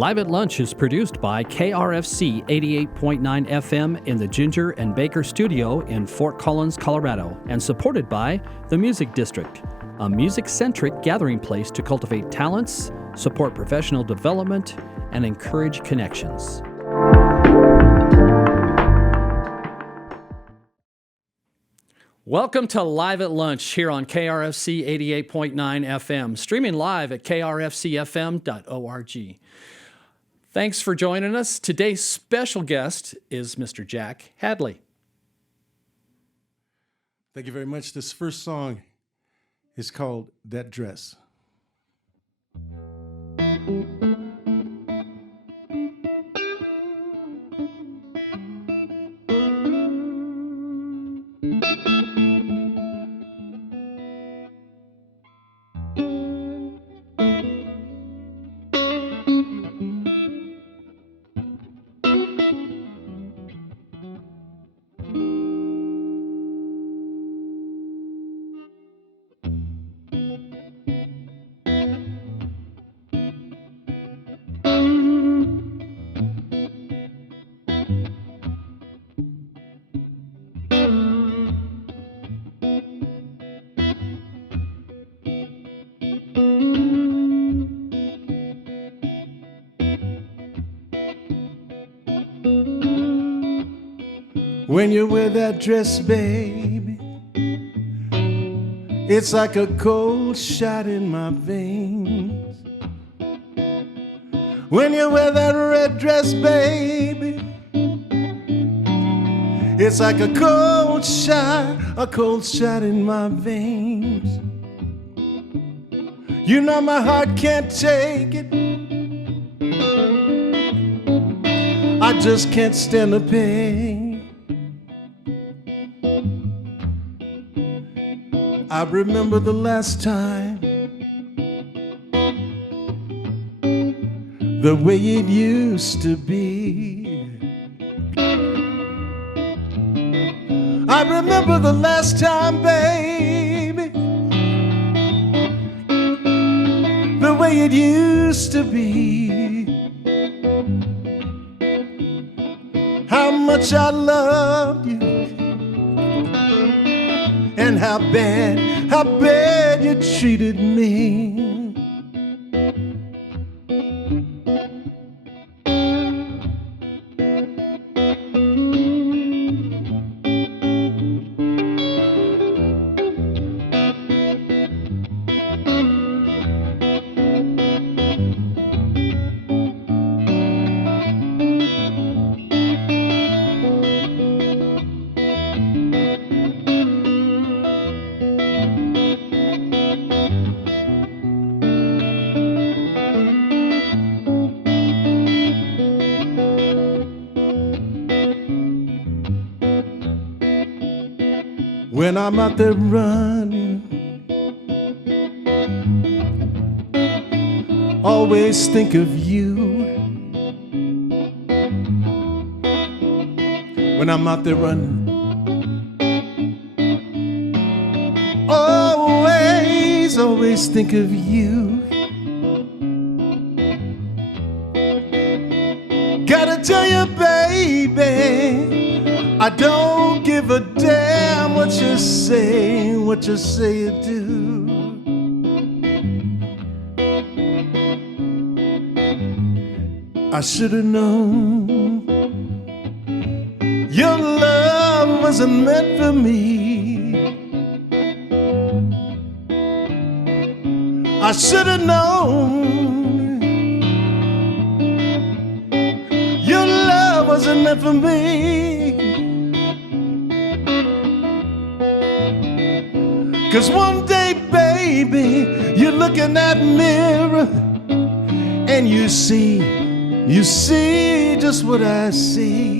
Live at Lunch is produced by KRFC 88.9 FM in the Ginger and Baker Studio in Fort Collins, Colorado, and supported by the Music District, a music-centric gathering place to cultivate talents, support professional development, and encourage connections. Welcome to Live at Lunch here on KRFC 88.9 FM, streaming live at krfcfm.org. Thanks for joining us. Today's special guest is Mr. Jack Hadley. Thank you very much. This first song is called That Dress. When you wear that dress, baby, it's like a cold shot in my veins. When you wear that red dress, baby, it's like a cold shot in my veins. You know my heart can't take it. I just can't stand the pain. I remember the last time, the way it used to be. I remember the last time, baby, the way it used to be. How much I loved you, and how bad you treated me. When I'm out there running, always think of you. When I'm out there running, always think of you. Gotta tell you, baby, I don't give a damn what you say you do. I should have known your love wasn't meant for me. I should have known your love wasn't meant for me. 'Cause one day, baby, you look in that mirror and you see just what I see.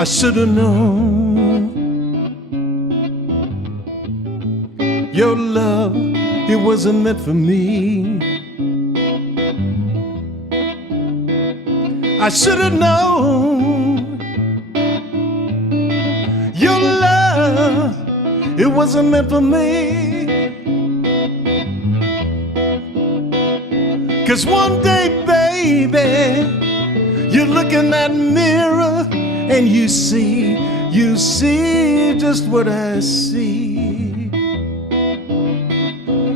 I should have known your love, it wasn't meant for me. I should have known your love, it wasn't meant for me. 'Cause one day, baby, you look in that mirror and you see just what I see.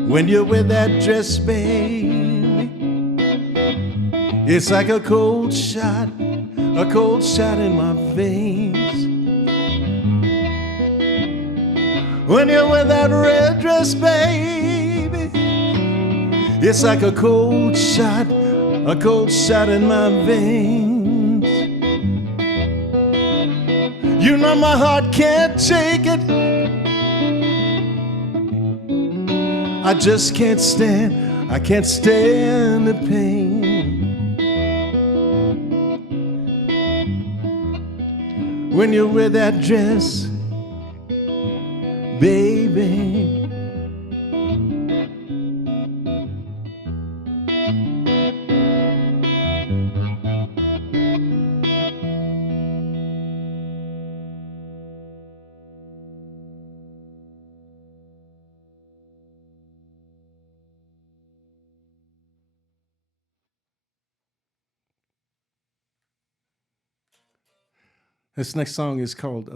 When you wear that dress, baby, it's like a cold shot in my veins. When you wear that red dress, baby, it's like a cold shot in my veins. You know my heart can't take it. I just can't stand the pain. When you wear that dress, baby. This next song is called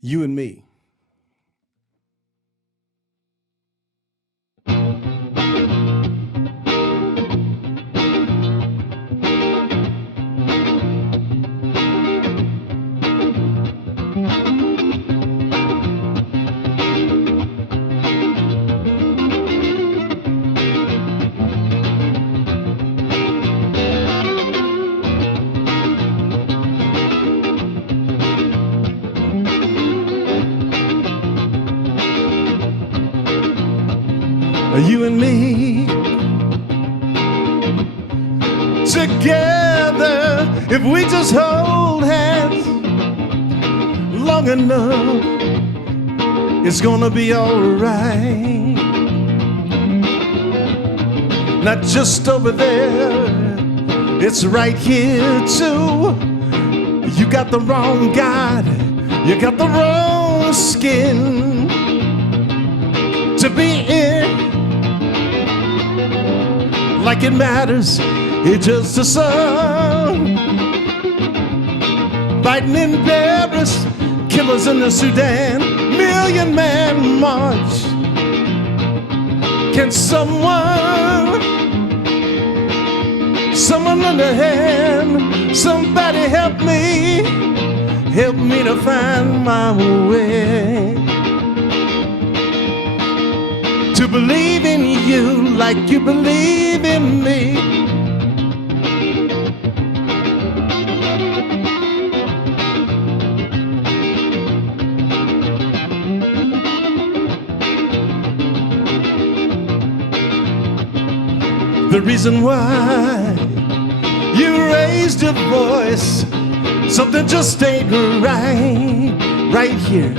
You and Me. You and me together, if we just hold hands long enough, it's gonna be alright. Not just over there, it's right here too. You got the wrong God, you got the wrong skin to be in. Like it matters, it's just the sun. Fighting in Paris, killers in the Sudan, million-man march. Can someone lend a hand? Somebody help me to find my way. To believe in you like you believe in me. The reason why you raised your voice, something just ain't right here.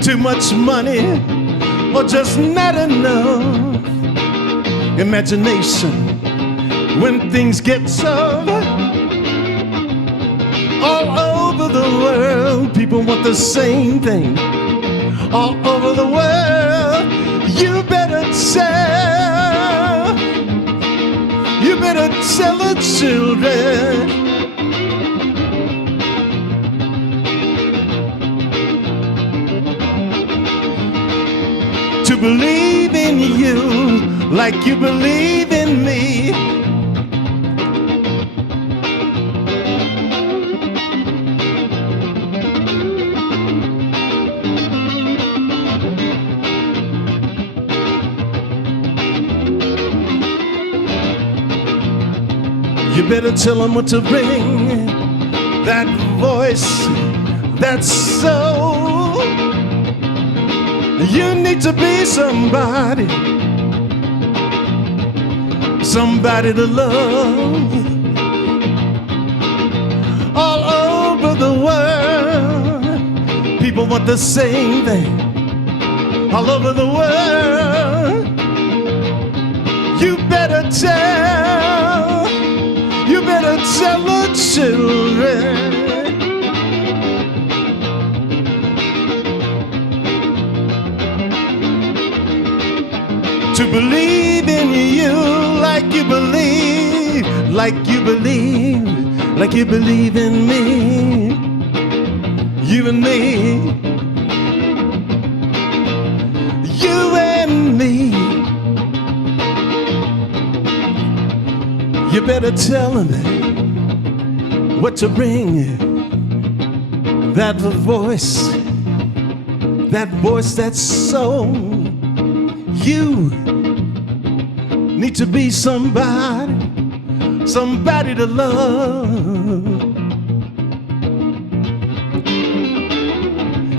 Too much money or just not enough imagination when things get tough. All over the world, people want the same thing. All over the world, you better tell the children. To believe in you like you believe in me. You better tell them what to bring. That voice, that soul. You need to be somebody, somebody to love. People want the same thing all over the world. You better tell the children. To believe in you like you believe, like you believe, like you believe in me, you and me, you and me. You better tell them what to bring. That voice that's so. You need to be somebody to love.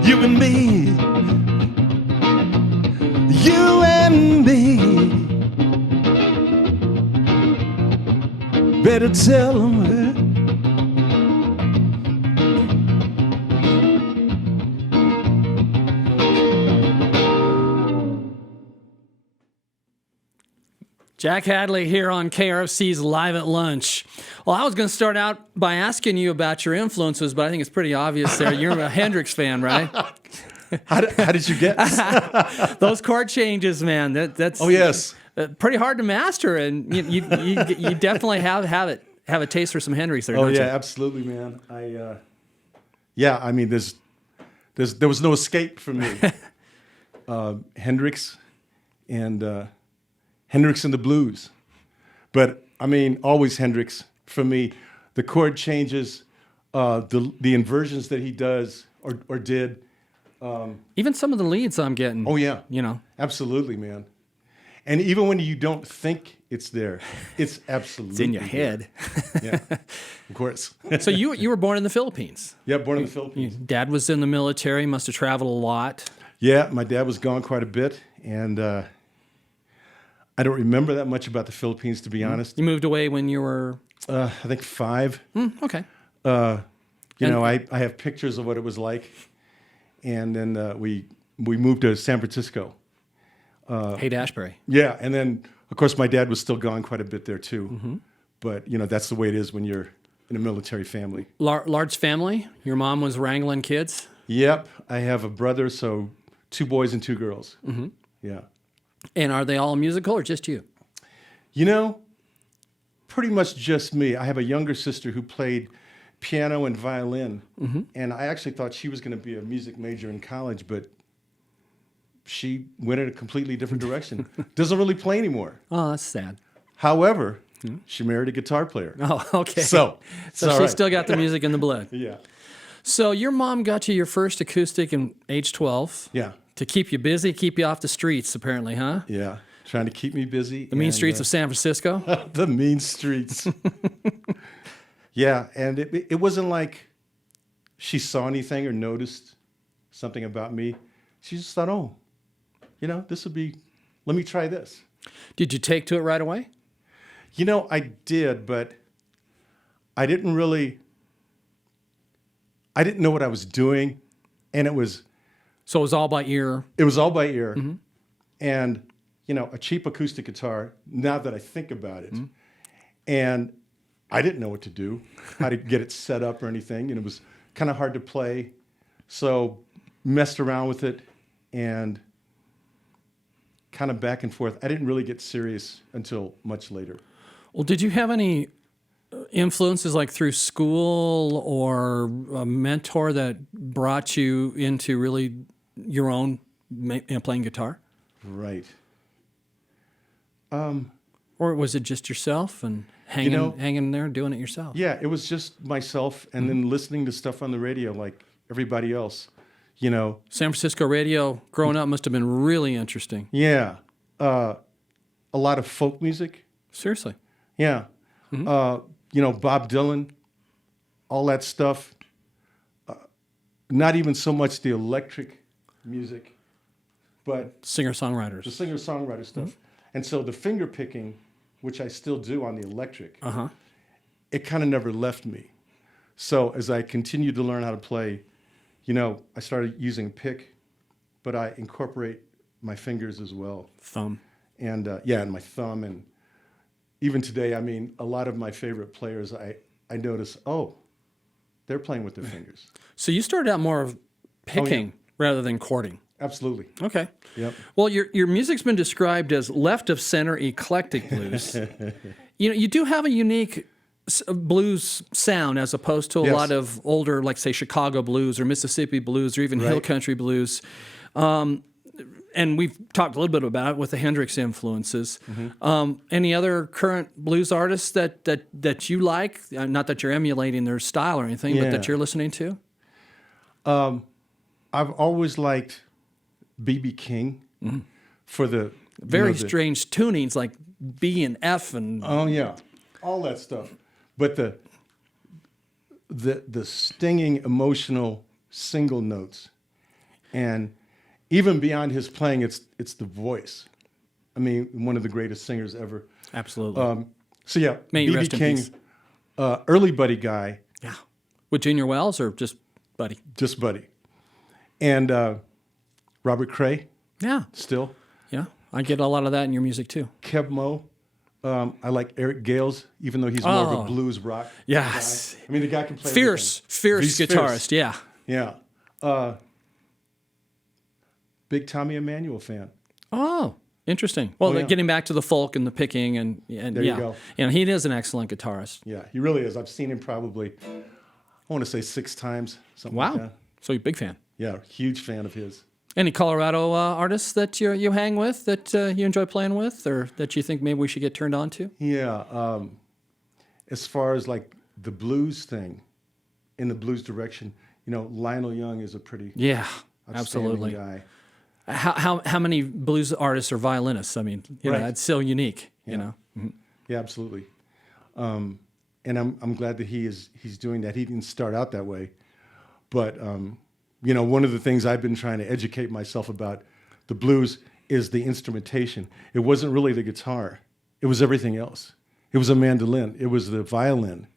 You and me, you and me. Better tell them. Jack Hadley here on KRFC's Live at Lunch. Well, I was going to start out by asking you about your influences, but I think it's pretty obvious there. You're a Hendrix fan, right? How did you guess? Those chord changes, man. That's oh yes, pretty hard to master, and you definitely have a taste for some Hendrix there. Oh don't yeah, you? absolutely, man. I mean, there was no escape for me. Hendrix and Hendrix and the blues, but I mean, always Hendrix for me. The chord changes, the inversions that he does or did. Even some of the leads I'm getting. Oh yeah, absolutely, man. And even when you don't think it's there, it's absolutely it's in your head. Yeah, of course. So you were born in the Philippines. Yeah, born in the Philippines. Dad was in the military. Must have traveled a lot. Yeah, my dad was gone quite a bit, and I don't remember that much about the Philippines, to be honest. You moved away when you were? I think 5. Okay. I have pictures of what it was like, and then we moved to San Francisco. Haight-Ashbury. Yeah, and then of course my dad was still gone quite a bit there too. Mm-hmm. But that's the way it is when you're in a military family. Large family. Your mom was wrangling kids. Yep, I have a brother, so 2 boys and 2 girls. Mm-hmm. Yeah. And are they all musical or just you? Pretty much just me. I have a younger sister who played piano and violin, mm-hmm. and I actually thought she was going to be a music major in college, but she went in a completely different direction. Doesn't really play anymore. Oh, that's sad. However, she married a guitar player. Oh, okay. So she's right. Still got the music in the blood. Yeah. So your mom got you your first acoustic in age 12. Yeah. To keep you busy, keep you off the streets, apparently, huh? Yeah, trying to keep me busy. The mean streets of San Francisco? The mean streets. Yeah, and it wasn't like she saw anything or noticed something about me. She just thought, oh, this would be, let me try this. Did you take to it right away? I did, but I didn't know what I was doing, and So it was all by ear? It was all by ear. Mm-hmm. And, a cheap acoustic guitar, now that I think about it. Mm-hmm. And I didn't know what to do, how to get it set up or anything. And it was kind of hard to play. So messed around with it and kind of back and forth. I didn't really get serious until much later. Well, did you have any influences like through school or a mentor that brought you into really your own playing guitar? Right. Or was it just yourself and hanging there doing it yourself? Yeah, it was just myself and then listening to stuff on the radio like everybody else, San Francisco radio growing up must have been really interesting. Yeah. A lot of folk music. Seriously? Yeah. Mm-hmm. Bob Dylan, all that stuff. Not even so much the electric music, but singer-songwriters. The singer-songwriter stuff. Mm-hmm. And so the finger picking, which I still do on the electric, it kind of never left me. So as I continued to learn how to play, I started using pick, but I incorporate my fingers as well. Thumb. And and my thumb. And even today, I mean, a lot of my favorite players, I notice, they're playing with their fingers. So you started out more of picking rather than chording. Absolutely. Okay. Yep. Well, your music's been described as left of center eclectic blues. You do have a unique blues sound as opposed to a lot of older, like say Chicago blues or Mississippi blues or even hill country blues. And we've talked a little bit about it with the Hendrix influences. Any other current blues artists that you like? Not that you're emulating their style or anything, but that you're listening to? I've always liked B.B. King for the very strange tunings like B and F and all that stuff. But the stinging emotional single notes, and even beyond his playing, it's the voice. I mean, one of the greatest singers ever. Absolutely. B.B. King, early Buddy guy. Yeah. With Junior Wells or just Buddy? Just Buddy. And Robert Cray. Yeah. Still. Yeah. I get a lot of that in your music too. Kev Moe. I like Eric Gales, even though he's more of a blues rock guy. I mean, the guy can play fierce guitarist. Fierce. Yeah. Big Tommy Emmanuel fan. Oh, interesting. Well, getting back to the folk and the picking and there you go. He is an excellent guitarist. Yeah, he really is. I've seen him probably, I want to say 6 times, something like that. So you're a big fan. Yeah, huge fan of his. Any Colorado artists that you hang with that you enjoy playing with, or that you think maybe we should get turned on to? Yeah, as far as like the blues thing, in the blues direction, Lionel Young is a pretty absolutely guy. How many blues artists are violinists? I mean, it's so unique. You know. Mm-hmm. Yeah, absolutely. And I'm glad that he's doing that. He didn't start out that way, but. One of the things I've been trying to educate myself about the blues is the instrumentation. It wasn't really the guitar. It was everything else. It was a mandolin. It was the violin.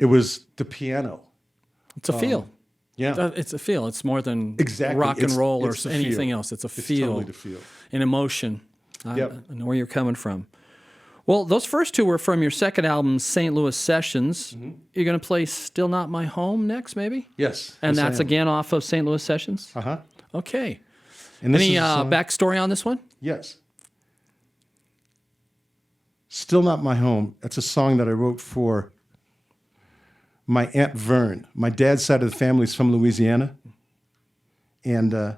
It was the piano. It's a feel. Yeah. It's a feel. It's more than exactly. rock and roll or anything feel. else. It's a it's feel. Totally the feel. An emotion. I know where you're coming from. Well, those first two were from your second album, St. Louis Sessions. Mm-hmm. You're going to play Still Not My Home next, maybe? Yes. And that's again off of St. Louis Sessions? Uh-huh. Okay. And any backstory on this one? Yes. Still Not My Home. That's a song that I wrote for my Aunt Vern. My dad's side of the family is from Louisiana. And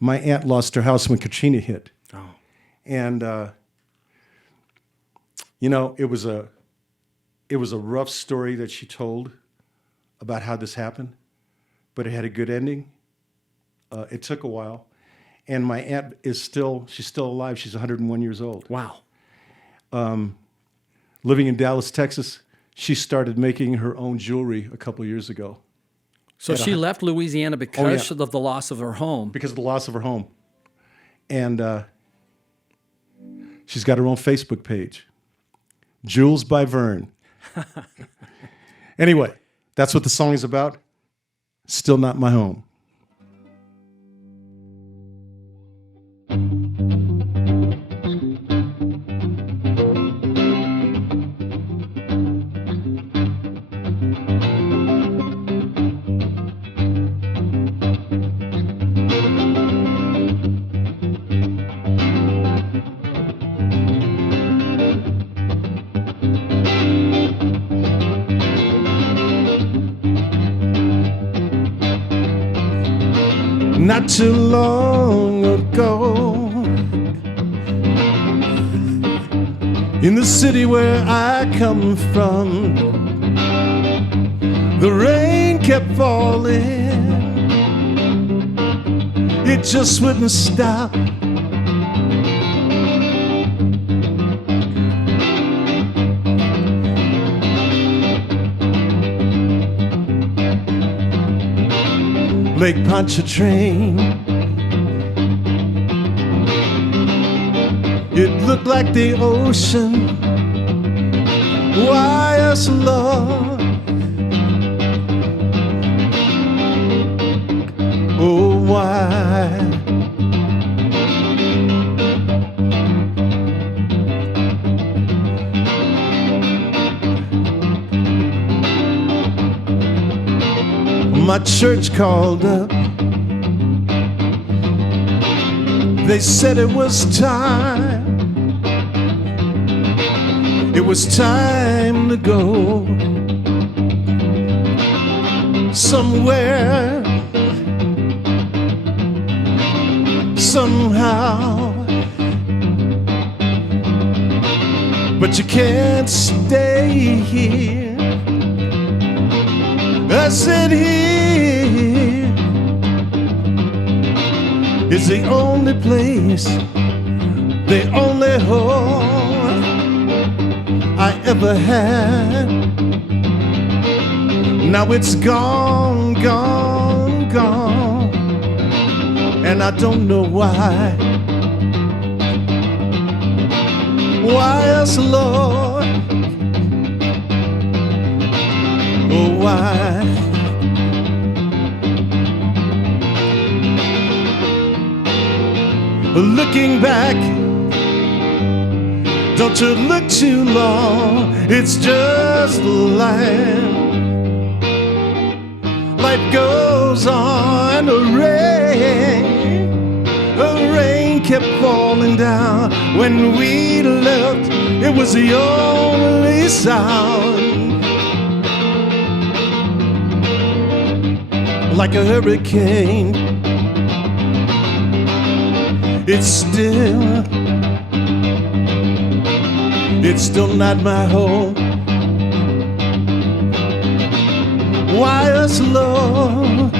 my aunt lost her house when Katrina hit. Oh. And... it was a rough story that she told about how this happened, but it had a good ending. It took a while, and my aunt she's still alive. She's 101 years old. Wow. Living in Dallas, Texas, she started making her own jewelry a couple years ago. So she left Louisiana because of the loss of her home. Because of the loss of her home. And she's got her own Facebook page. Jewels by Vern. Anyway, that's what the song is about. Still Not My Home. Not too long ago, in the city where I come from, the rain kept falling. It just wouldn't stop. Lake Pontchartrain, it looked like the ocean. Why us, Lord? My church called up. They said it was time. It was time to go somewhere, somehow. But you can't stay here. I said here is the only place, the only home I ever had. Now it's gone, gone, gone, and I don't know why. Why us, Lord? Oh, why? Looking back, don't you look too long. It's just life. Life goes on. The rain kept falling down. When we left, it was the only sound. Like a hurricane, it's still not my home. Why us, Lord?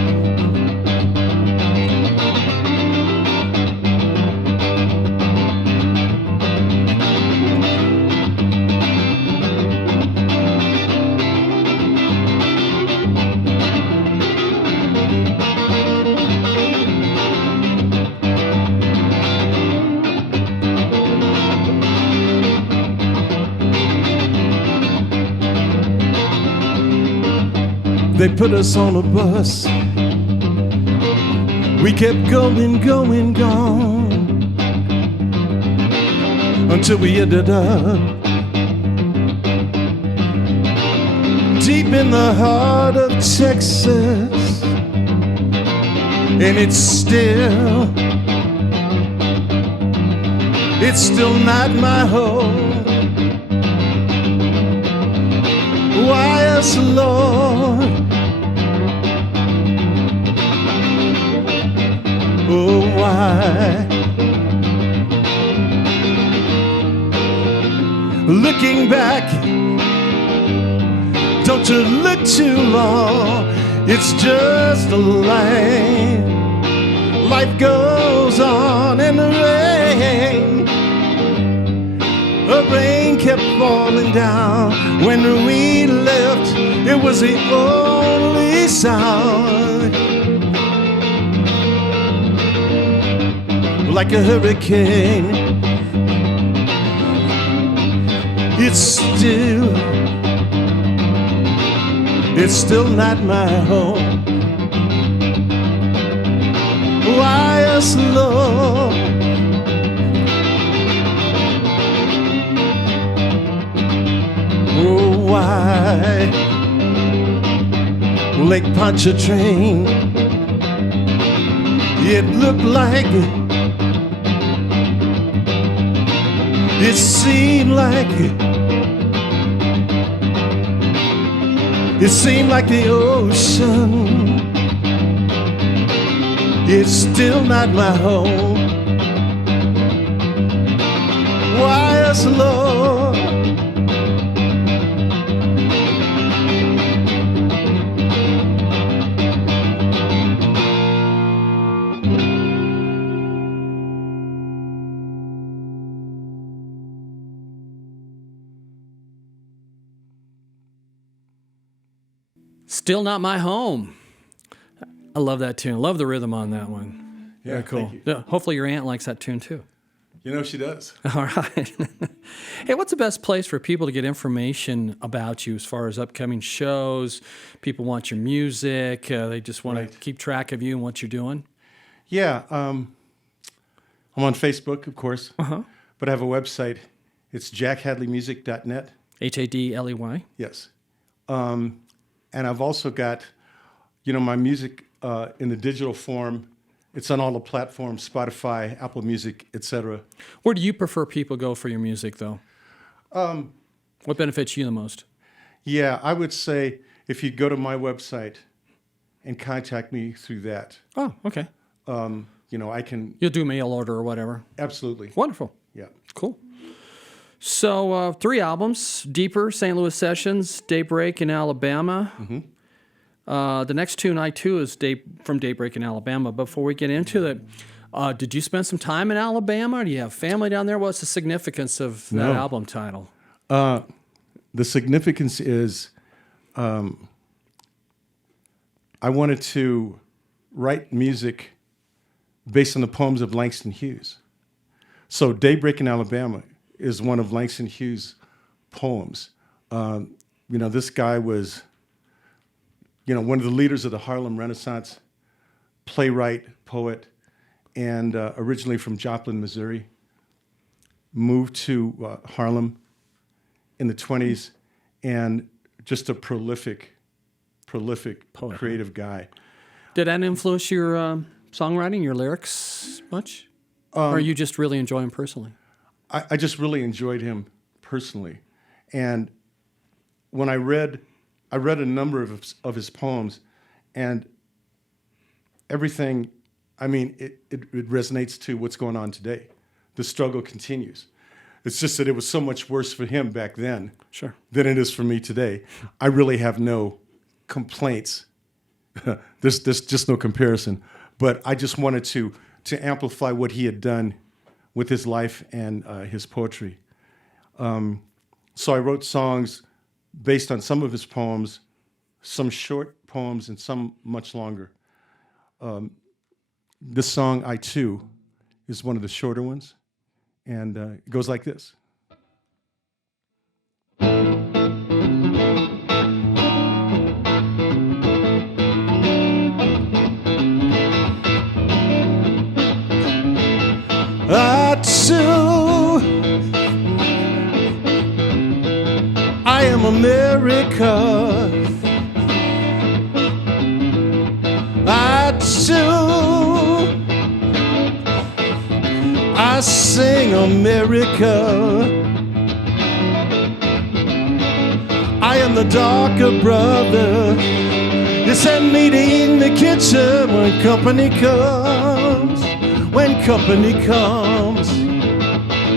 They put us on a bus. We kept going, going, gone, until we ended up deep in the heart of Texas. And it's still not my home. Why us, Lord? Oh, why? Looking back, don't you look too long. It's just a life. Life goes on, and the rain kept falling down. When we left, it was the only sound. Like a hurricane, it's still not my home. Why us, Lord? Oh, why? Lake Pontchartrain, it looked like it seemed like the ocean. It's still not my home. Why us, Lord? Still Not My Home. I love that tune. I love the rhythm on that one. Yeah, very cool. thank you. Yeah, hopefully your aunt likes that tune too. You know she does. All right. Hey, what's the best place for people to get information about you as far as upcoming shows? People want your music. They just want to keep track of you and what you're doing. Yeah. I'm on Facebook, of course, Uh-huh. but I have a website. It's jackhadleymusic.net. Hadley. Yes. And I've also got, my music in the digital form. It's on all the platforms, Spotify, Apple Music, etc. Where do you prefer people go for your music, though? What benefits you the most? Yeah, I would say if you go to my website and contact me through that, Oh, okay. I can... You'll do mail order or whatever. Absolutely. Wonderful. Yeah. Cool. So 3 albums: Deeper, St. Louis Sessions, Daybreak in Alabama. Mm-hmm. The next tune, I Too, is from Daybreak in Alabama. Before we get into it, did you spend some time in Alabama? Do you have family down there? What's the significance of that album title? The significance is I wanted to write music based on the poems of Langston Hughes. So Daybreak in Alabama is one of Langston Hughes' poems. This guy was, one of the leaders of the Harlem Renaissance, playwright, poet, and originally from Joplin, Missouri, moved to Harlem in the 20s, and just a prolific poet, creative guy. Did that influence your songwriting, your lyrics much? Or you just really enjoy him personally? I just really enjoyed him personally. And when I read a number of his poems, and everything, it resonates to what's going on today. The struggle continues. It's just that it was so much worse for him back then than it is for me today. I really have no complaints. There's just no comparison. But I just wanted to amplify what he had done with his life and his poetry. So I wrote songs based on some of his poems, some short poems and some much longer. This song, I Too, is one of the shorter ones. And it goes like this. I too, I am America. I too, I sing America. I am the darker brother. You send me to in the kitchen when company comes. When company comes,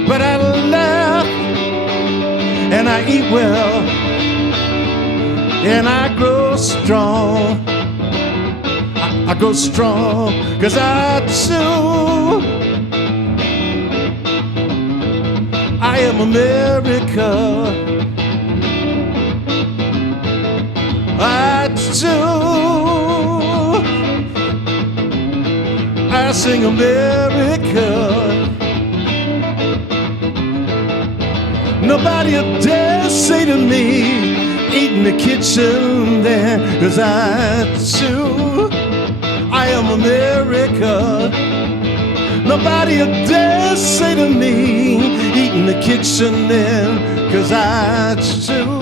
but I laugh and I eat well and I grow strong. I grow strong 'cause I too, I am America. I too, I sing America. Nobody will dare say to me, eat in the kitchen there, 'cause I too, I am America. Nobody will dare say to me, eat in the kitchen there, 'cause I too.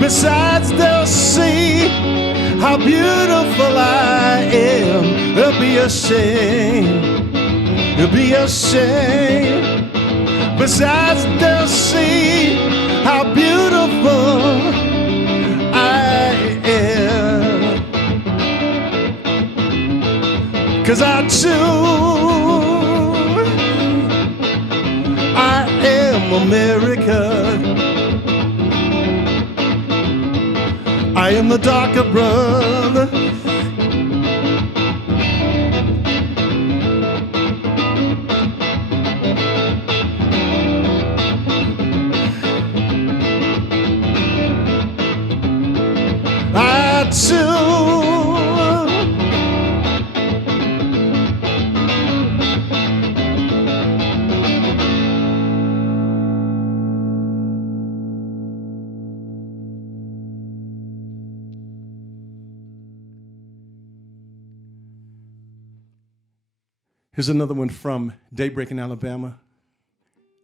Besides, they'll see how beautiful I am. It'll be a shame. It'll be a shame. Besides, they'll see how beautiful I am. 'Cause I too, I am America. I am the darker brother. I too, Here's another one from Daybreak in Alabama.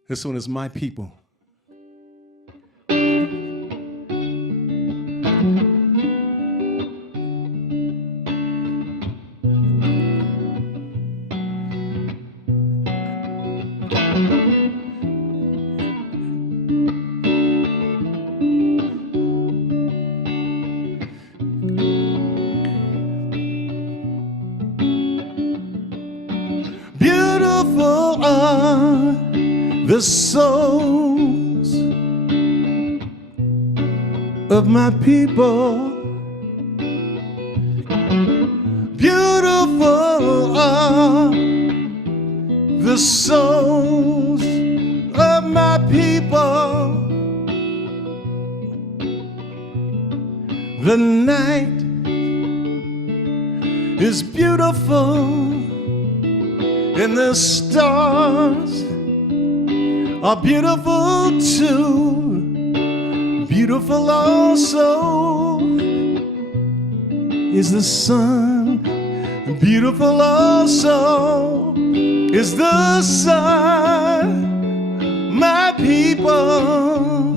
This one is My People. Beautiful are the souls of my people. Beautiful are the souls of my people. The night is beautiful, and the stars are beautiful too. Beautiful also is the sun. Beautiful also is the sun. My people.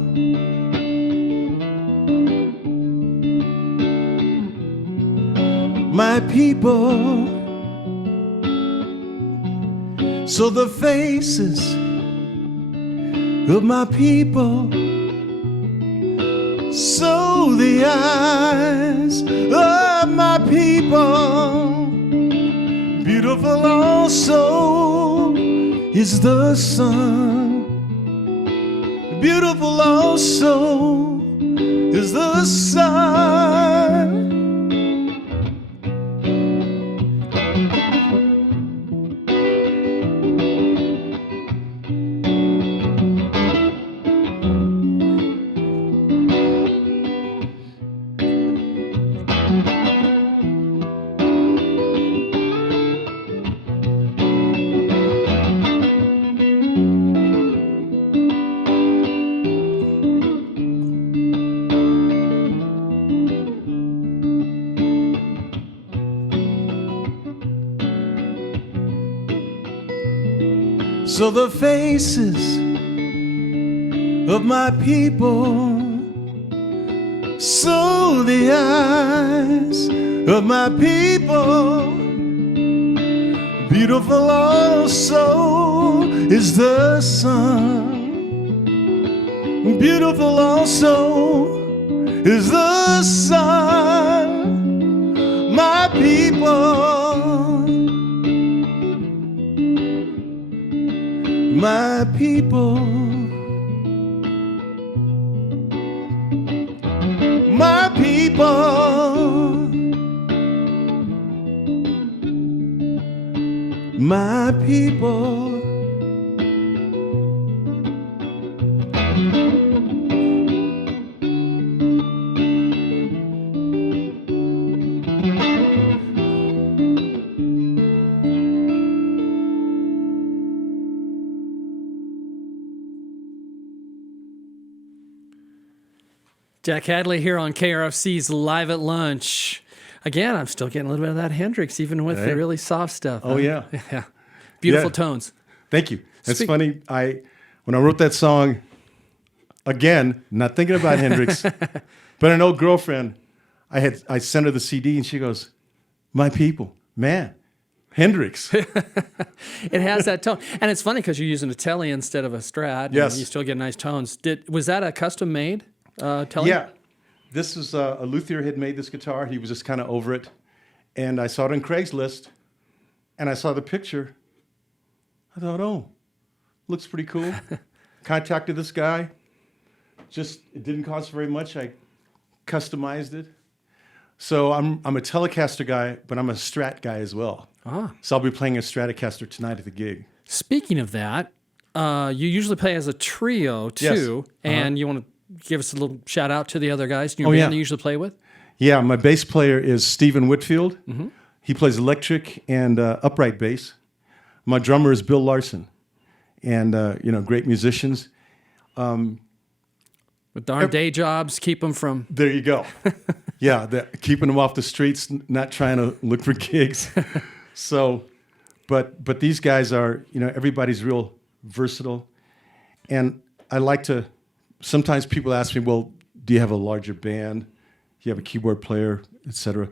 My people. So the faces of my people, so the eyes of my people. Beautiful also is the sun. Beautiful also is the sun. So the faces of my people, so the eyes of my people. Beautiful also is the sun. Beautiful also is the sun. My people. My people, my people, my people. Jack Hadley here on KRFC's Live at Lunch. Again, I'm still getting a little bit of that Hendrix, even with the really soft stuff. Oh, yeah. Yeah. Beautiful tones. Thank you. It's funny. When I wrote that song, again, not thinking about Hendrix, but an old girlfriend, I sent her the CD and she goes, my people, man, Hendrix. It has that tone. And it's funny because you're using a Telly instead of a Strat. Yes. And you still get nice tones. Was that a custom made Telly? Yeah. This is a luthier had made this guitar. He was just kind of over it. And I saw it on Craigslist and I saw the picture. I thought, oh, looks pretty cool. Contacted this guy. It didn't cost very much. I customized it. So I'm a Telecaster guy, but I'm a Strat guy as well. So I'll be playing a Stratocaster tonight at the gig. Speaking of that, you usually play as a trio too, Yes. And you want to give us a little shout out to the other guys in your band you usually play with? Yeah, my bass player is Stephen Whitfield. Mm-hmm. He plays electric and upright bass. My drummer is Bill Larson, and great musicians. With darn day jobs, keep them from... There you go. Yeah, keeping them off the streets, not trying to look for gigs. So But these guys are, everybody's real versatile. And I like to, sometimes people ask me, well, do you have a larger band? Do you have a keyboard player, etc.?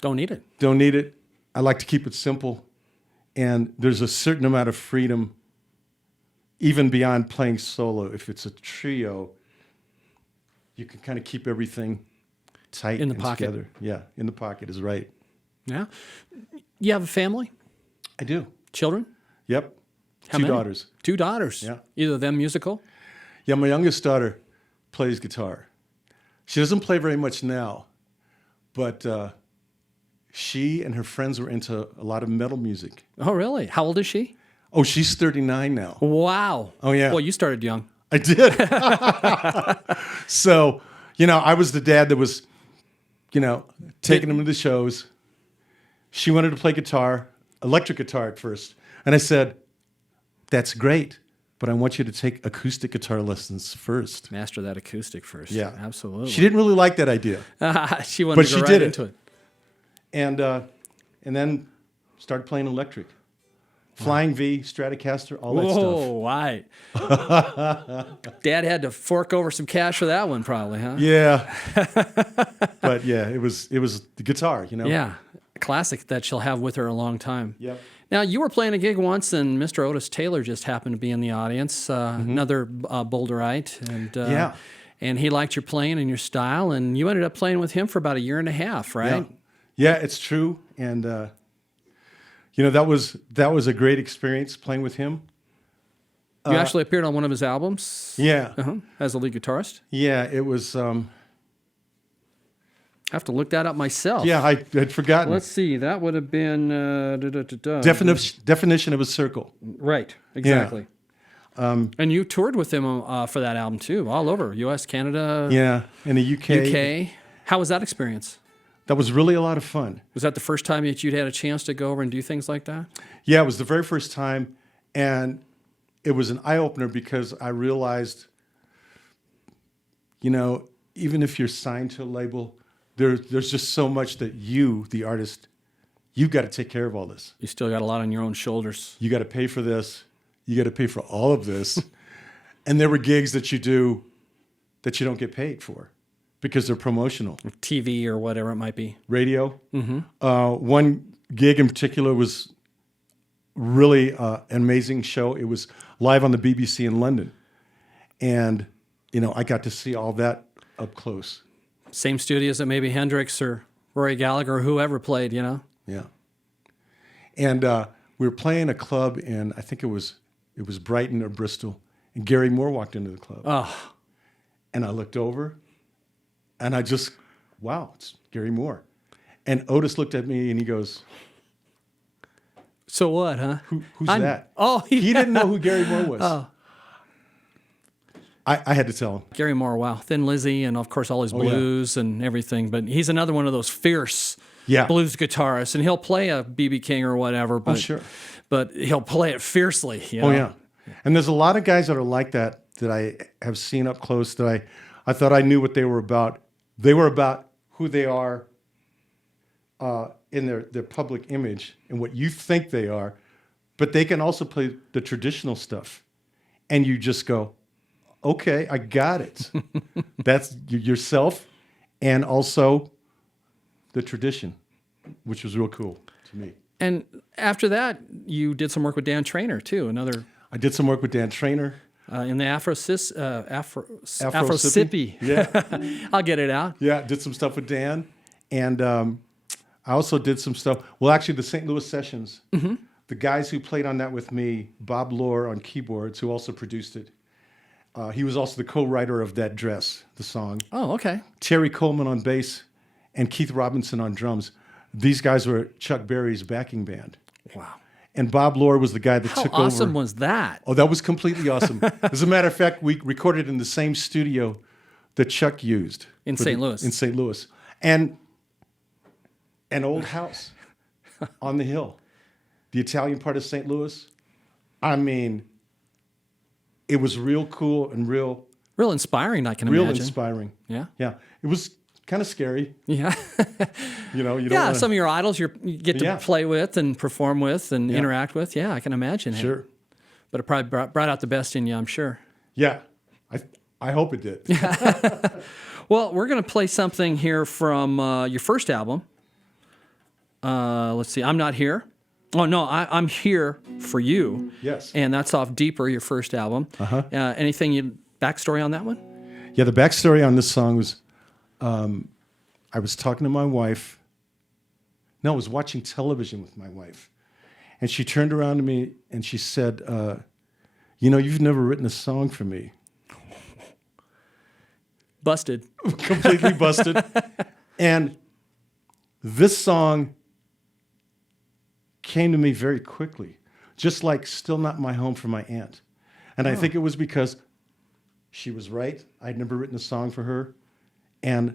Don't need it. Don't need it. I like to keep it simple. And there's a certain amount of freedom, even beyond playing solo. If it's a trio, you can kind of keep everything tight in the and pocket. Together. Yeah, in the pocket is right. Yeah. You have a family? I do. Children? Yep. How Two many? daughters. 2 daughters. Yeah. Either of them musical? Yeah, my youngest daughter plays guitar. She doesn't play very much now, but she and her friends were into a lot of metal music. Oh, really? How old is she? Oh, she's 39 now. Wow. Oh, yeah. Well, you started young. I did. So, I was the dad that was, taking them to the shows. She wanted to play guitar, electric guitar at first. And I said, that's great, but I want you to take acoustic guitar lessons first. Master that acoustic first. Yeah. Absolutely. She didn't really like that idea. She wanted But to she go right did it. into it. And then started playing electric. Flying V, Stratocaster, all that Whoa, right. Dad had to fork over some cash for that one probably, huh? stuff. Yeah. But yeah, it was the guitar, Yeah. A classic that she'll have with her a long time. Yep. Now, you were playing a gig once, and Mr. Otis Taylor just happened to be in the audience, another Boulderite. And, Yeah. And he liked your playing and your style, and you ended up playing with him for about 1.5 years, right? Yeah, it's true. And, that was a great experience playing with him. You actually appeared on one of his albums? Yeah. As a lead guitarist? Yeah, it was... I have to look that up myself. Yeah, I'd forgotten. Let's see. That would have been... Definition of a circle. Right, exactly. And you toured with him for that album, too, all over, U.S., Canada, Yeah, in the UK. UK. How was that experience? That was really a lot of fun. Was that the first time that you'd had a chance to go over and do things like that? Yeah, it was the very first time, and it was an eye-opener because I realized, even if you're signed to a label, there's just so much that you, the artist, you've got to take care of all this. You still got a lot on your own shoulders. You got to pay for this. You got to pay for all of this. And there were gigs that you do that you don't get paid for because they're promotional. TV or whatever it might be. Radio. One gig in particular was really an amazing show. It was live on the BBC in London. And, I got to see all that up close. Same studios that maybe Hendrix or Rory Gallagher or whoever played, Yeah. And we were playing a club in, I think it was Brighton or Bristol, and Gary Moore walked into the club. Oh. And I looked over, and I just, wow, it's Gary Moore. And Otis looked at me, and he goes, so what, huh? Who's that? Oh, He didn't know who Gary Moore was. Oh. I had to tell him. Gary Moore, wow. Thin Lizzy and, of course, all his blues and everything. But he's another one of those fierce blues guitarists. And he'll play a B.B. King or whatever. But, sure. But he'll play it fiercely. Oh, yeah. And there's a lot of guys that are like that I have seen up close that I thought I knew what they were about. They were about who they are in their public image and what you think they are. But they can also play the traditional stuff. And you just go, okay, I got it. That's yourself and also the tradition, which was real cool to me. And after that, you did some work with Dan Traynor, too. I did some work with Dan Traynor. In the Afro-Sippy. Yeah. I'll get it out. Yeah, did some stuff with Dan. And I also did some stuff. Well, actually, the St. Louis Sessions, the guys who played on that with me, Bob Lohr on keyboards, who also produced it. He was also the co-writer of That Dress, the song. Oh, okay. Terry Coleman on bass and Keith Robinson on drums. These guys were Chuck Berry's backing band. Wow. And Bob Lohr was the guy that took over. How awesome was that? Oh, that was completely awesome. As a matter of fact, we recorded in the same studio that Chuck used. In St. Louis. In St. Louis. And an old house on the hill. The Italian part of St. Louis. I mean, it was real cool and real inspiring, I can imagine. Real inspiring. Yeah? Yeah. It was kind of scary. Yeah. You know, you don't Yeah, wanna, some of your idols you get to Yeah. play with and perform with and interact with. Yeah, I can imagine. Hey. Sure. But it probably brought out the best in you, I'm sure. Yeah. I hope it did. Well, we're going to play something here from your first album. Let's see. I'm Not Here. Oh, no, I'm Here for You. Yes. And that's off Deeper, your first album. Uh-huh. Anything backstory on that one? Yeah, the backstory on this song was I was talking to my wife. No, I was watching television with my wife. And she turned around to me and she said, you know, you've never written a song for me. Busted. Completely busted. And this song came to me very quickly, just like Still Not My Home for my aunt. And I think it was because she was right. I'd never written a song for her. And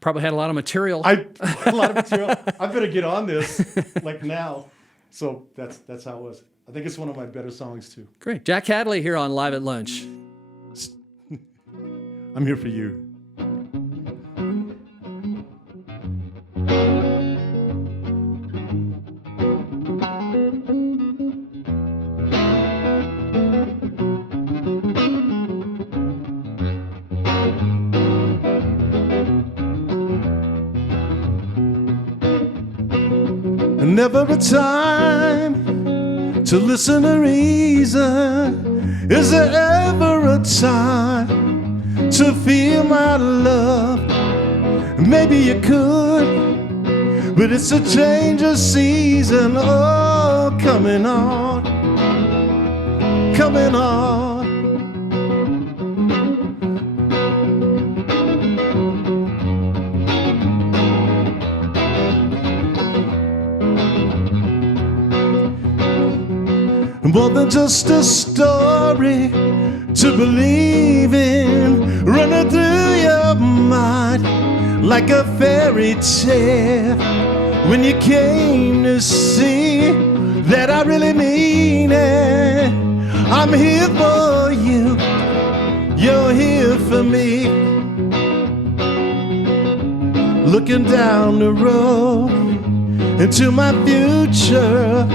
Probably had a lot of material. I had a lot of material. I better get on this like now. So that's how it was. I think it's one of my better songs too. Great. Jack Hadley here on Live at Lunch. I'm here for you. Never a time to listen to reason. Is there ever a time to feel my love? Maybe you could, but it's a change of season. Oh, coming on, coming on. More than just a story to believe in, running through your mind like a fairy tale. When you came to see that I really mean it, I'm here for you, you're here for me. Looking down the road into my future,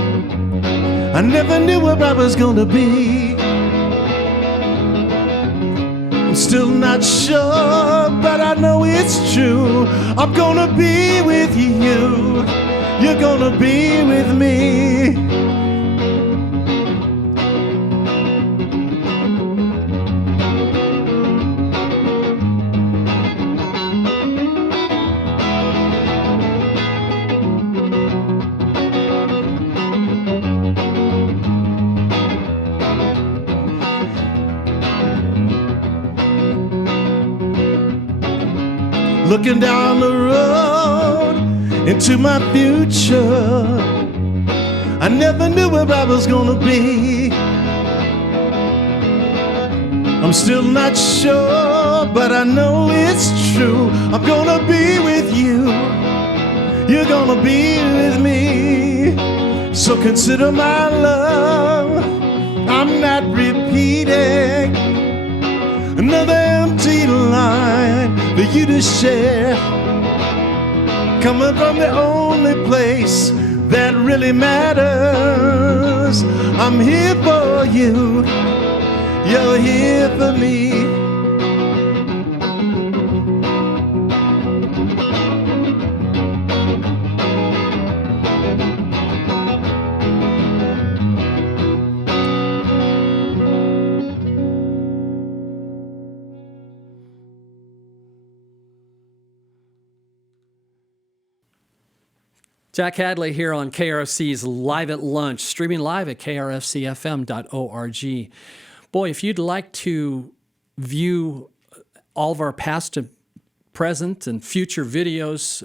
I never knew where I was gonna be. I'm still not sure, but I know it's true. I'm gonna be with you. You're gonna be with me. Looking down the road into my future, I never knew where I was gonna be. I'm still not sure, but I know it's true. I'm gonna be with you, you're gonna be with me. So consider my love, I'm not repeating another empty line for you to share, coming from the only place that really matters. I'm here for you, you're here for me. Jack Hadley here on KRFC's Live at Lunch, streaming live at krfcfm.org. Boy, if you'd like to view all of our past and present and future videos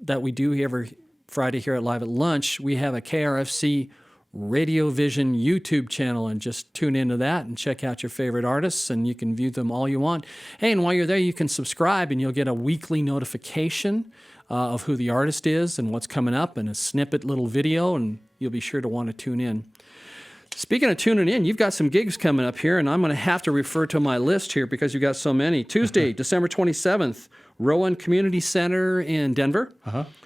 that we do every Friday here at Live at Lunch, we have a KRFC RadioVision YouTube channel, and just tune into that and check out your favorite artists, and you can view them all you want. Hey, and while you're there, you can subscribe, and you'll get a weekly notification of who the artist is and what's coming up, and a snippet little video, and you'll be sure to want to tune in. Speaking of tuning in, you've got some gigs coming up here, and I'm going to have to refer to my list here because you've got so many. Tuesday, December 27th, Rowan Community Center in Denver.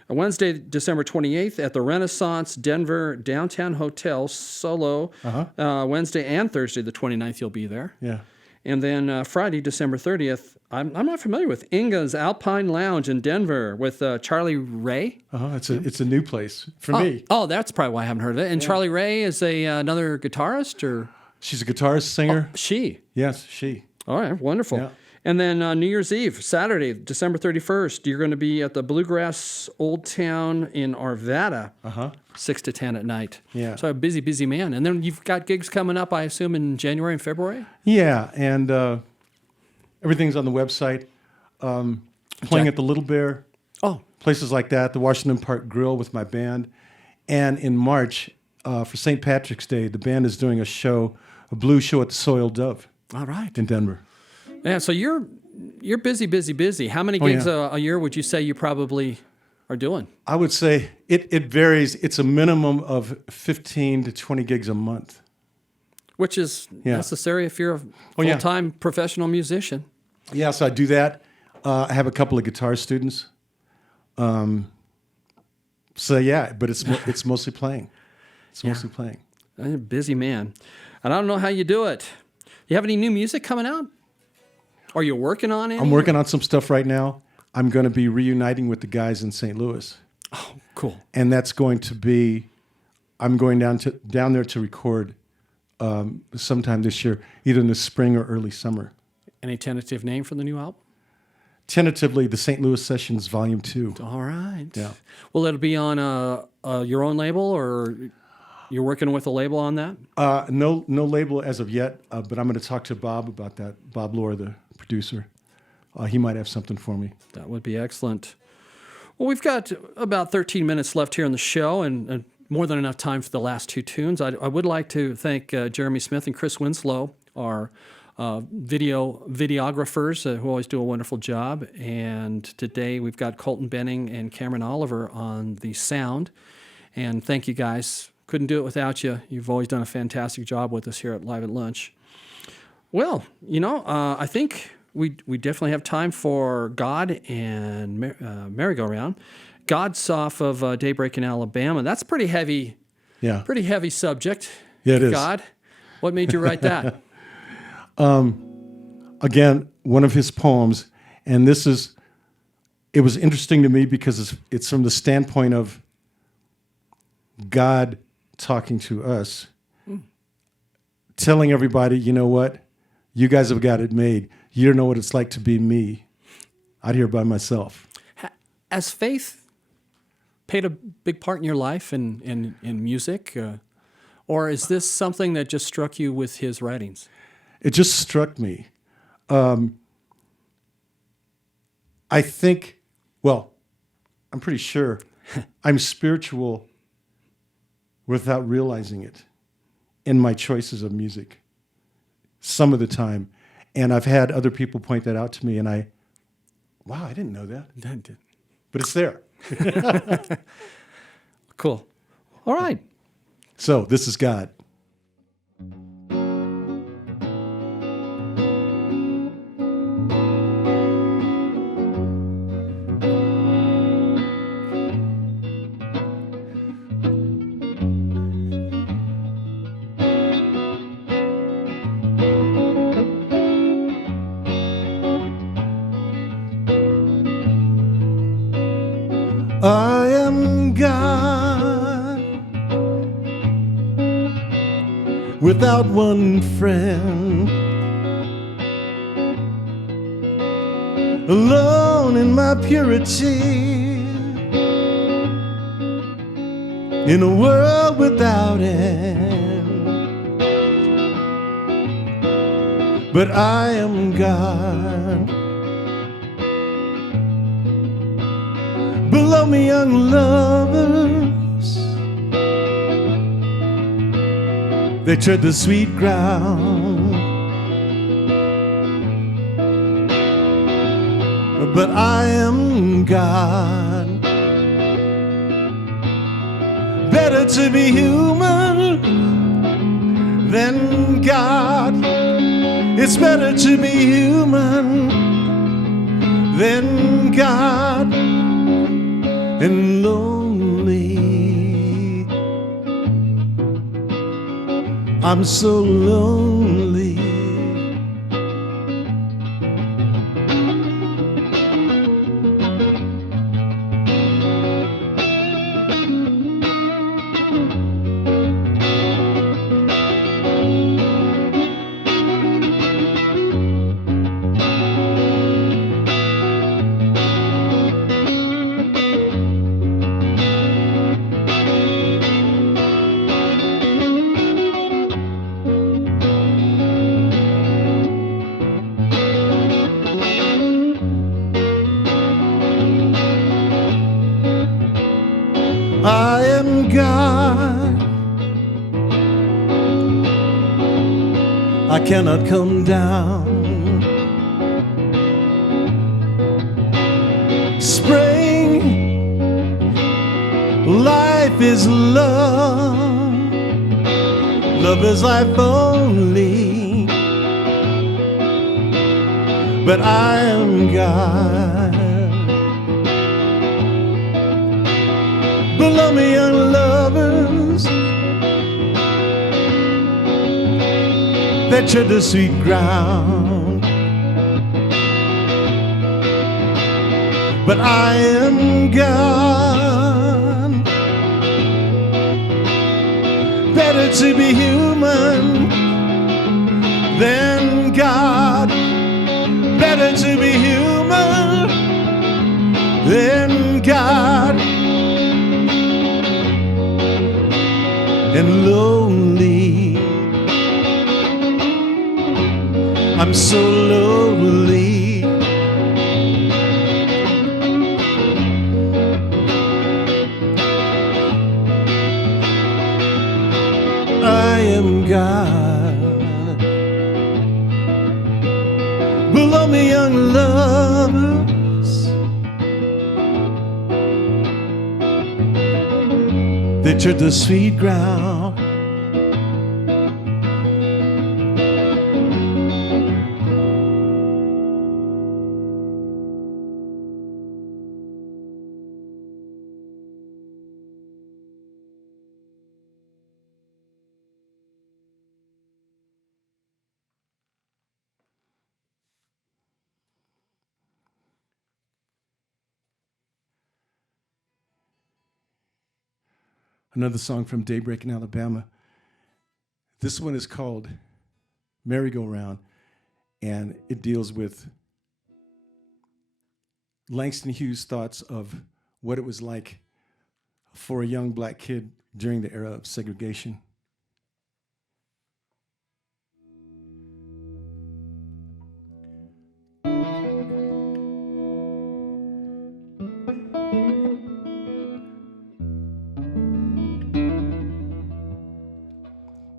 Wednesday, December 28th, at the Renaissance Denver Downtown Hotel, solo. Wednesday and Thursday, the 29th, you'll be there. Yeah. And then Friday, December 30th, I'm not familiar with Inga's Alpine Lounge in Denver with Charlie Ray. It's a new place for me. Oh, that's probably why I haven't heard of it. And Charlie Ray is another guitarist, or She's a guitarist, singer. she? Yes, she. All right, wonderful. Yeah. And then New Year's Eve, Saturday, December 31st, you're going to be at the Bluegrass Old Town in Arvada, 6 to 10 at night. Yeah. So a busy, busy man. And then you've got gigs coming up, I assume, in January and February? Yeah, and everything's on the website. Playing at the Little Bear, places like that, the Washington Park Grill with my band. And in March, for St. Patrick's Day, the band is doing a blues show at the Soiled Dove. All right. In Denver. Yeah, so you're busy, busy, busy. How many gigs a year would you say you probably are doing? I would say it varies. It's a minimum of 15 to 20 gigs a month. Which is necessary if you're a full-time professional musician. Yeah, so I do that. I have a couple of guitar students. But it's mostly playing. It's mostly playing. You're a busy man. And I don't know how you do it. You have any new music coming out? Are you working on it? I'm working on some stuff right now. I'm going to be reuniting with the guys in St. Louis. Oh, cool. And that's going to be, I'm going down there to record sometime this year, either in the spring or early summer. Any tentative name for the new album? Tentatively, the St. Louis Sessions Volume 2. All right. Yeah. Will it be on your own label, or you're working with a label on that? No label as of yet, but I'm going to talk to Bob about that. Bob Lohr, the producer. He might have something for me. That would be excellent. Well, we've got about 13 minutes left here in the show, and more than enough time for the last two tunes. I would like to thank Jeremy Smith and Chris Winslow, our videographers who always do a wonderful job. And today we've got Colton Boening and Cameron Oliver on the sound. And thank you guys. Couldn't do it without you. You've always done a fantastic job with us here at Live at Lunch. Well, I think we definitely have time for God and Merry-Go-Round. God's off of Daybreak in Alabama. That's pretty heavy. Yeah. Pretty heavy subject. Yeah, it is. God. What made you write that? Again, one of his poems, and it was interesting to me because it's from the standpoint of God talking to us, telling everybody, you know what? You guys have got it made. You don't know what it's like to be me out here by myself. Has faith played a big part in your life in music? Or is this something that just struck you with his writings? It just struck me. I think, I'm pretty sure I'm spiritual without realizing it in my choices of music some of the time. And I've had other people point that out to me, and I didn't know that. But it's there. Cool. All right. So this is God. I am God, without one friend, alone in my purity, in a world without end. But I am God. Below me young lovers, they tread the sweet ground. But I am God. Better to be human than God. It's better to be human than God and lonely. I'm so lonely. I am God. I cannot come down. Spring, life is love. Love is life only. But I am God. Below me young lovers that tread the sweet ground. But I am God. Better to be human than God. Better to be human than God. And lonely, I'm so lonely. I am God. Below me young lovers, they tread the sweet ground. Another song from Daybreak in Alabama. This one is called Merry-Go-Round, and it deals with Langston Hughes' thoughts of what it was like for a young black kid during the era of segregation.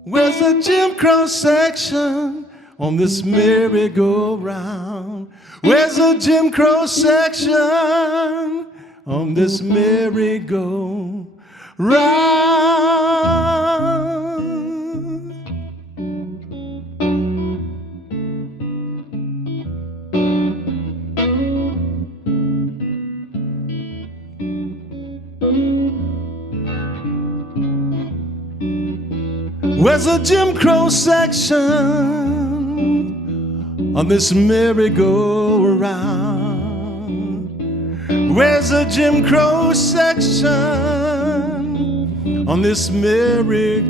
Where's a Jim Crow section on this merry-go-round? Where's a Jim Crow section on this merry-go-round? Where's a Jim Crow section on this merry-go-round? Where's a Jim Crow section on this merry-go-round?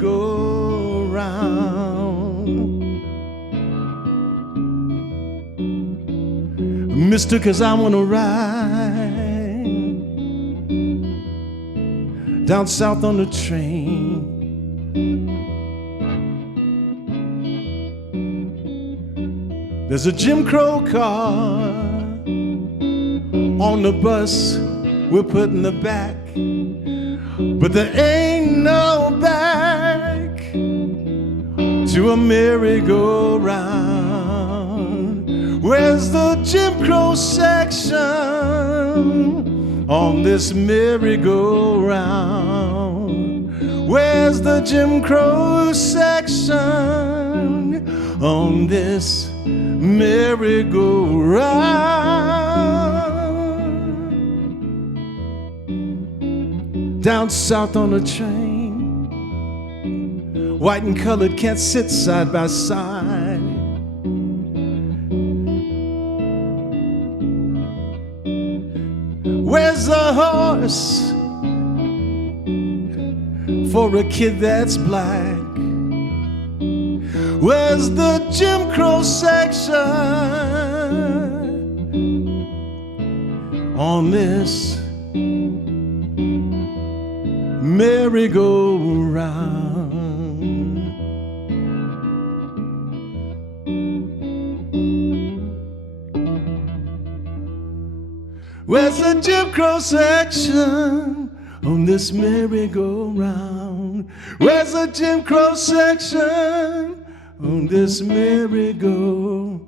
Mister, 'cause I wanna ride down south on the train. There's a Jim Crow car on the bus we're putting the back, but there ain't no back to a merry-go-round. Where's the Jim Crow section on this merry-go-round? Where's the Jim Crow section on this merry-go-round? Down south on the train, white and colored can't sit side by side. Where's the horse for a kid that's black? Where's the Jim Crow section on this merry-go-round? Where's the Jim Crow section on this merry-go-round? Where's the Jim Crow section on this merry-go-round?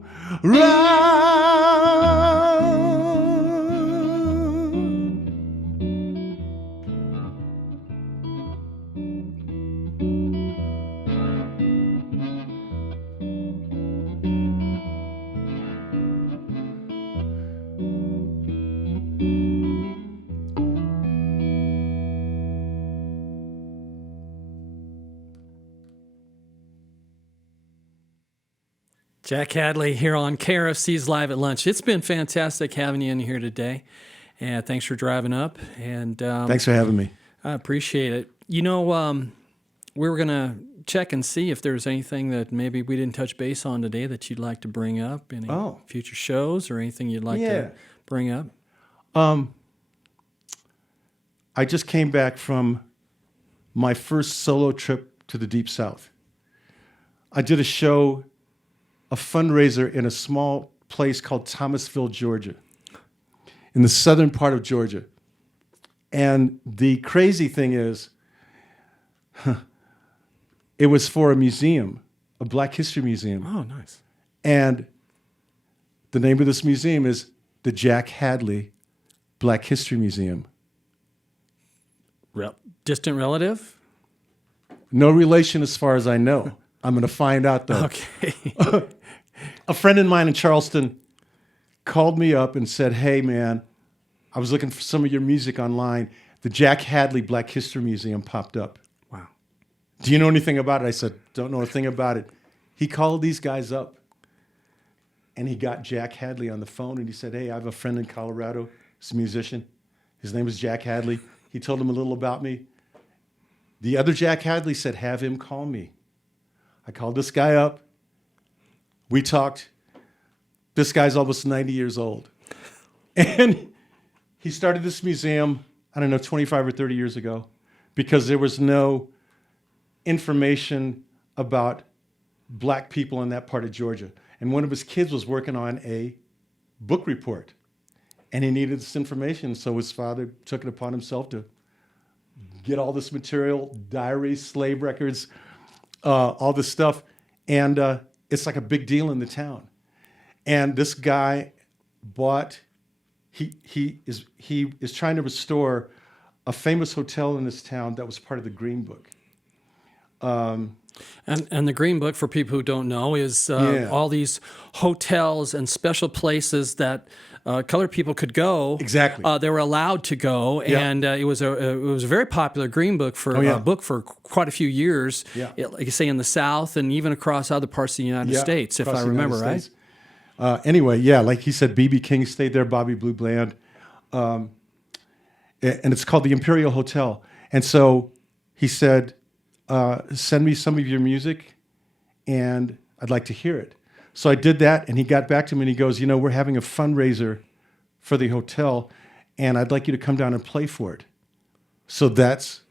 Jack Hadley here on KRFC's Live at Lunch. It's been fantastic having you in here today, and thanks for driving up. And Thanks for having me. I appreciate it. You know, we were going to check and see if there's anything that maybe we didn't touch base on today that you'd like to bring up, any future shows or anything you'd like to bring up. I just came back from my first solo trip to the Deep South. I did a show, a fundraiser in a small place called Thomasville, Georgia, in the southern part of Georgia. And the crazy thing is, it was for a museum, a Black History Museum. Oh, nice. And the name of this museum is the Jack Hadley Black History Museum. Distant relative? No relation as far as I know. I'm going to find out, though. Okay. A friend of mine in Charleston called me up and said, hey, man, I was looking for some of your music online. The Jack Hadley Black History Museum popped up. Wow. Do you know anything about it? I said, don't know a thing about it. He called these guys up, and he got Jack Hadley on the phone, and he said, hey, I have a friend in Colorado. He's a musician. His name is Jack Hadley. He told him a little about me. The other Jack Hadley said, have him call me. I called this guy up. We talked. This guy's almost 90 years old. And he started this museum, I don't know, 25 or 30 years ago, because there was no information about Black people in that part of Georgia. And one of his kids was working on a book report, and he needed this information. So his father took it upon himself to get all this material, diaries, slave records, all this stuff. And it's like a big deal in the town. And this guy bought, he is trying to restore a famous hotel in this town that was part of the Green Book. And the Green Book, for people who don't know, is all these hotels and special places that colored people could go. Exactly. They were allowed to go, and it was a very popular Green Book for quite a few years. Yeah. Like you say, in the South and even across other parts of the United States, if I remember right. Anyway, like he said, B.B. King stayed there, Bobby Blue Bland, and it's called the Imperial Hotel. And so he said, send me some of your music, and I'd like to hear it. So I did that, and he got back to me, and he goes, we're having a fundraiser for the hotel, and I'd like you to come down and play for it. So that's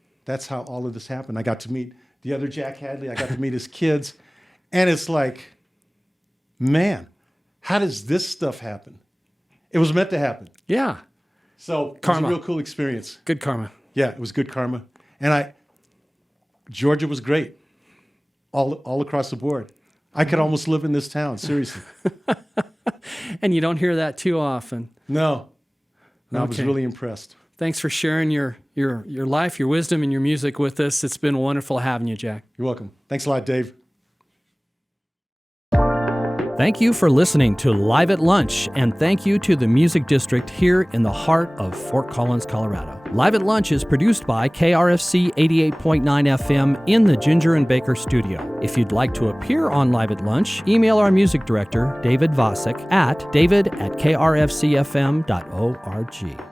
how all of this happened. I got to meet the other Jack Hadley. I got to meet his kids, and it's like, man, how does this stuff happen? It was meant to happen. Yeah. So it karma. was a real cool experience. Good karma. Yeah, it was good karma. And Georgia was great, all across the board. I could almost live in this town, seriously. And you don't hear that too often. No, I was really impressed. Thanks for sharing your your life, your wisdom, and your music with us. It's been wonderful having you, Jack. You're welcome. Thanks a lot, Dave. Thank you for listening to Live at Lunch, and thank you to the Music District here in the heart of Fort Collins, Colorado. Live at Lunch is produced by KRFC 88.9 FM in the Ginger and Baker studio. If you'd like to appear on Live at Lunch, email our music director, David Vacek, at david@krfcfm.org.